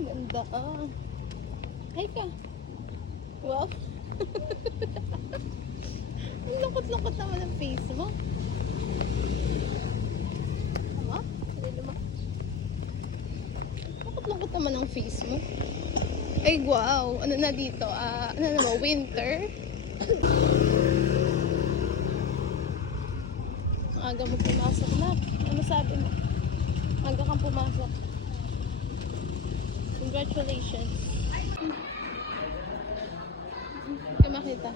ganda. Hi ka. Wow. Ang lungkot-lungkot naman ang face mo. Tama? Hindi mo. Lungkot naman ang face mo. Ay, wow. Ano na dito? Ano na ba? Winter? Ang aga mo pumasok na. Ano sabi mo? Aga kang pumasok. Congratulations. Kaya makita.